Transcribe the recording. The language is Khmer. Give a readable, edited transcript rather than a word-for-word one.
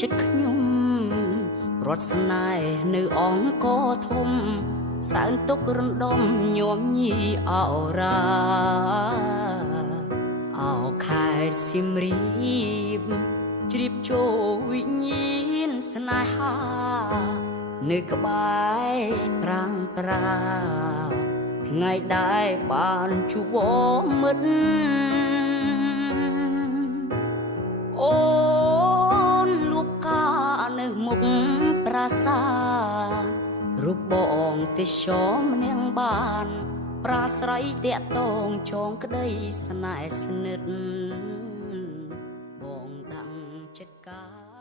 ចិត្តខ្ញុំរត់ស្នេហ៍នៅអង្គរធំសែនទុករំដំញោមញីអោរាអោខេត្តសៀមរាបជ្រាបចូលវិញ្ញាណស្នេហានៅក្បែរប្រាំងប្រាថ្ងៃដែលបានជួបមិត្តអូនលូបកានៅមុខប្រាសាទរូបបងទេសម្នាក់បានប្រាស្រ័យតាក់ទងចងក្តីស្នេហ៍ស្និទ្ធបងដឹងចិត្តកា